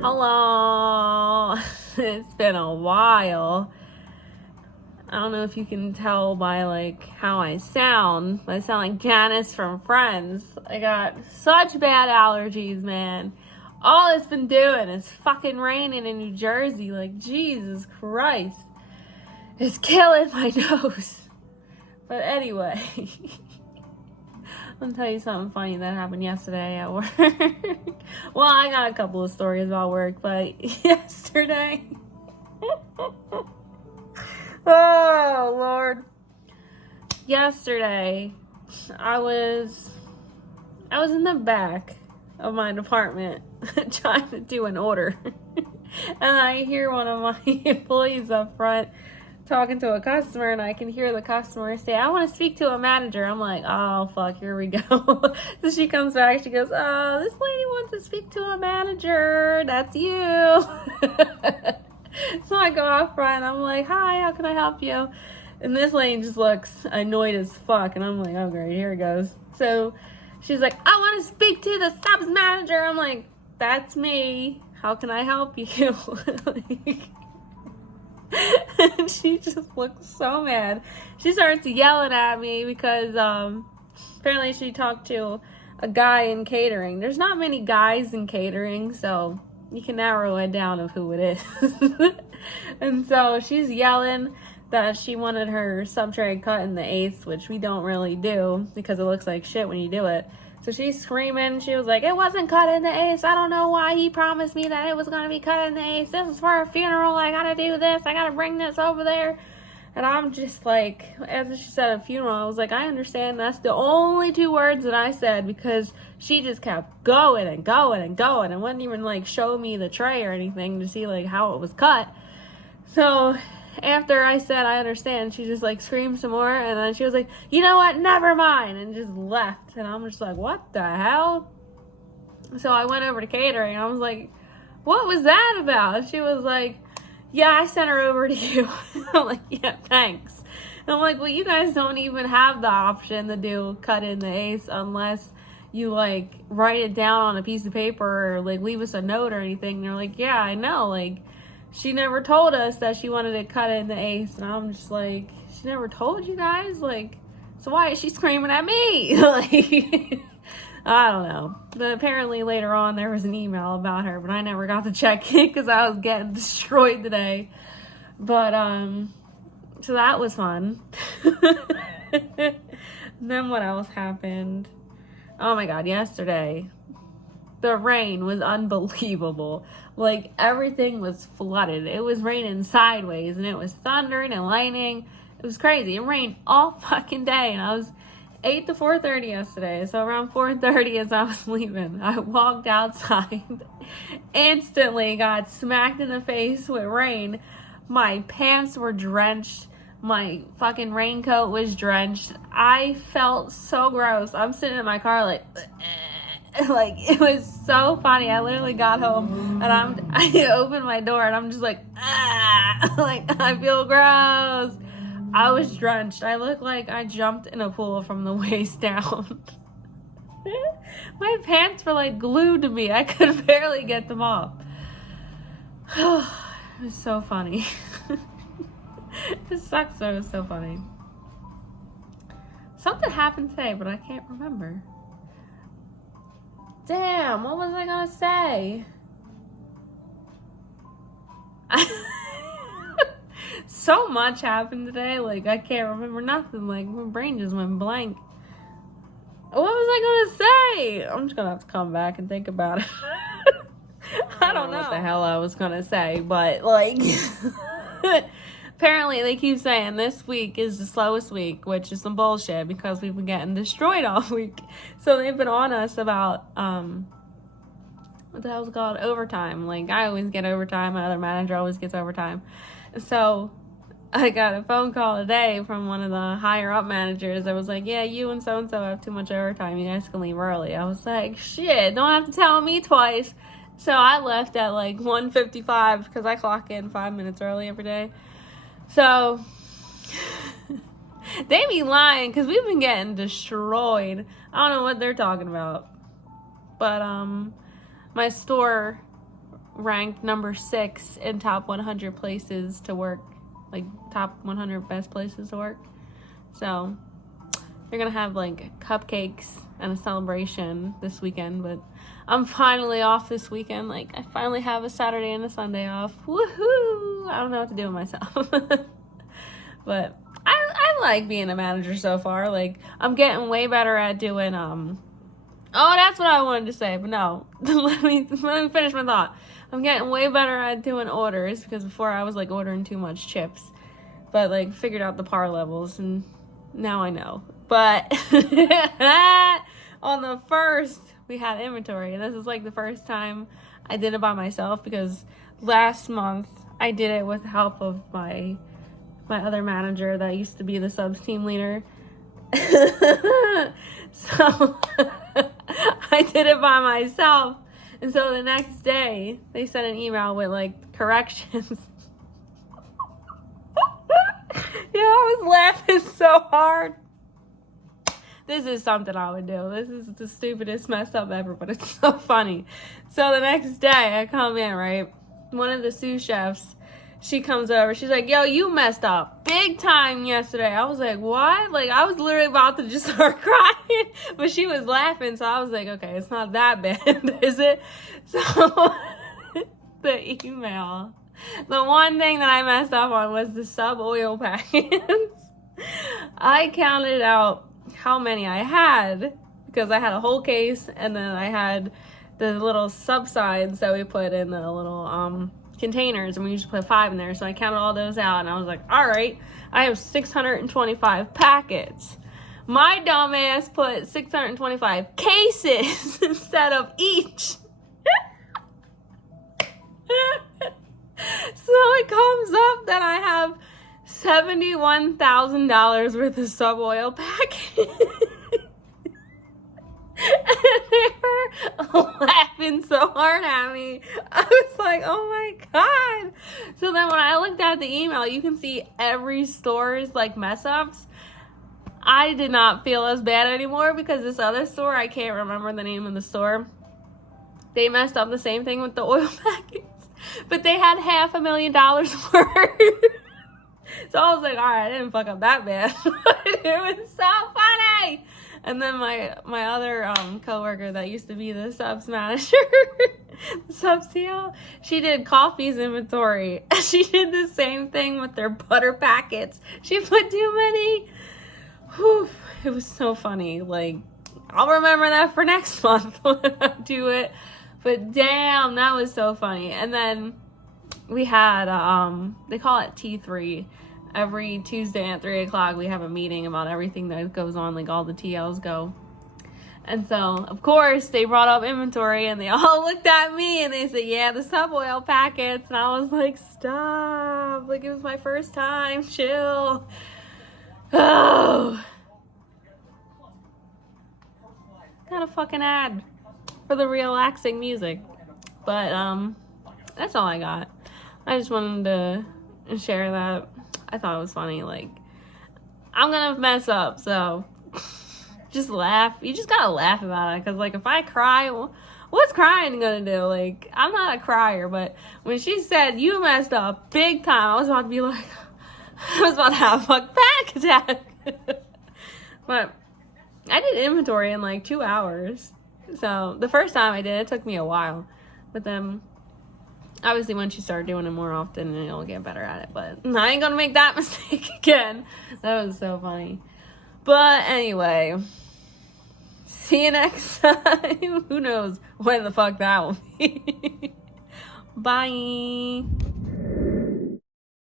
Hello. It's been a while. I don't know if you can tell by like how I sound, but I sound like Janice from Friends. I got such bad allergies, man. All it's been doing is fucking raining in New Jersey. Like, Jesus Christ. It's killing my nose. But anyway, I'll tell you something funny that happened yesterday at work. Well, I got a couple of stories about work, but yesterday. Oh, Lord. Yesterday, I was in the back of my department trying to do an order. And I hear one of my employees up front talking to a customer, and I can hear the customer say, "I want to speak to a manager." I'm like, oh, fuck, here we go. So she comes back, she goes, "Oh, this lady wants to speak to a manager. That's you." So I go out front, I'm like, "Hi, how can I help you?" And this lady just looks annoyed as fuck, and I'm like, oh, great, here it goes. So she's like, "I want to speak to the subs manager." I'm like, "That's me. How can I help you?" And she just looks so mad. She starts yelling at me because apparently she talked to a guy in catering. There's not many guys in catering, so you can narrow it down of who it is. And so she's yelling that she wanted her sub tray cut in the eighth, which we don't really do because it looks like shit when you do it. So she's screaming. She was like, "It wasn't cut in the ace. I don't know why he promised me that it was going to be cut in the ace. This is for a funeral. I got to do this. I got to bring this over there." And I'm just like, as she said, a funeral, I was like, I understand. That's the only two words that I said because she just kept going and going and going and wouldn't even like show me the tray or anything to see like how it was cut. So after I said I understand, she just like screamed some more, and then she was like, "You know what, never mind," and just left. And I'm just like, what the hell? So I went over to catering, and I was like, "What was that about?" She was like, "Yeah, I sent her over to you." I'm like, "Yeah, thanks." And I'm like, "Well, you guys don't even have the option to do cut in the ace unless you like write it down on a piece of paper or like leave us a note or anything." And they're like, "Yeah, I know, like she never told us that she wanted to cut in the ace." And I'm just like, she never told you guys? Like, so why is she screaming at me? Like, I don't know. But apparently later on there was an email about her, but I never got to check it because I was getting destroyed today. But, so that was fun. Then what else happened? Oh my God, yesterday the rain was unbelievable. Like, everything was flooded. It was raining sideways, and it was thundering and lightning. It was crazy. It rained all fucking day, and I was 8 to 4:30 yesterday. So around 4:30 as I was leaving, I walked outside, instantly got smacked in the face with rain. My pants were drenched. My fucking raincoat was drenched. I felt so gross. I'm sitting in my car like, like, it was so funny. I literally got home and I opened my door and I'm just like, ah, like, I feel gross. I was drenched. I looked like I jumped in a pool from the waist down. My pants were like glued to me. I could barely get them off. It was so funny. It sucks, but it was so funny. Something happened today, but I can't remember. Damn, what was I gonna say? So much happened today, like I can't remember nothing. Like my brain just went blank. What was I gonna say? I'm just gonna have to come back and think about it. I don't know what the hell I was gonna say, but like apparently they keep saying this week is the slowest week, which is some bullshit because we've been getting destroyed all week. So they've been on us about what the hell's it called? Overtime. Like, I always get overtime. My other manager always gets overtime. So I got a phone call today from one of the higher up managers that was like, "Yeah, you and so-and-so have too much overtime. You guys can leave early." I was like, shit, don't have to tell me twice. So I left at like 1:55 because I clock in 5 minutes early every day. So they be lying because we've been getting destroyed. I don't know what they're talking about. But my store ranked number 6 in top 100 places to work, like top 100 best places to work. So they're gonna have like cupcakes and a celebration this weekend, but I'm finally off this weekend. Like, I finally have a Saturday and a Sunday off. Woohoo! I don't know what to do with myself. But I like being a manager so far. Like, I'm getting way better at doing, oh, that's what I wanted to say, but no. let me finish my thought. I'm getting way better at doing orders, because before I was, like, ordering too much chips. But, like, figured out the par levels, and now I know. But on the first, we had inventory, and this is, like, the first time I did it by myself, because last month I did it with the help of my other manager that used to be the subs team leader. So I did it by myself. And so the next day, they sent an email with, like, corrections. Yeah, I was laughing so hard. This is something I would do. This is the stupidest mess up ever, but it's so funny. So the next day, I come in, right? One of the sous chefs, she comes over. She's like, yo, you messed up big time yesterday. I was like, what? Like, I was literally about to just start crying. But she was laughing, so I was like, okay, it's not that bad, is it? So the email, the one thing that I messed up on was the sub oil packets. I counted out how many I had, because I had a whole case, and then I had the little sub sides that we put in the little containers, and we usually put 5 in there. So I counted all those out, and I was like, all right, I have 625 packets. My dumb ass put 625 cases instead of each. So it comes up that I have $71,000 worth of sub oil packets. And they were laughing so hard at me. I was like, oh my God. So then when I looked at the email, you can see every store's like mess ups. I did not feel as bad anymore, because this other store, I can't remember the name of the store, they messed up the same thing with the oil packets. But they had $500,000 worth. So I was like, all right, I didn't fuck up that bad. It was so funny. And then my other coworker that used to be the subs manager, the subs TL, she did coffee's inventory. She did the same thing with their butter packets. She put too many. Whew, it was so funny. Like, I'll remember that for next month when I do it. But damn, that was so funny. And then we had, they call it T3. Every Tuesday at 3 o'clock, we have a meeting about everything that goes on, like all the TLs go. And so, of course, they brought up inventory, and they all looked at me, and they said, yeah, the sub oil packets. And I was like, stop. Like, it was my first time. Chill. Oh. Got a fucking ad for the relaxing music. But, that's all I got. I just wanted to share that. I thought it was funny. Like, I'm gonna mess up, so just laugh. You just gotta laugh about it, because, like, if I cry, what's crying gonna do? Like, I'm not a crier, but when she said you messed up big time, I was about to be like, I was about to have a panic attack. But I did inventory in like 2 hours. So the first time I did, it took me a while. But then, obviously, once you start doing it more often, you'll get better at it. But I ain't gonna make that mistake again. That was so funny. But anyway, see you next time. Who knows when the fuck that will be. Bye.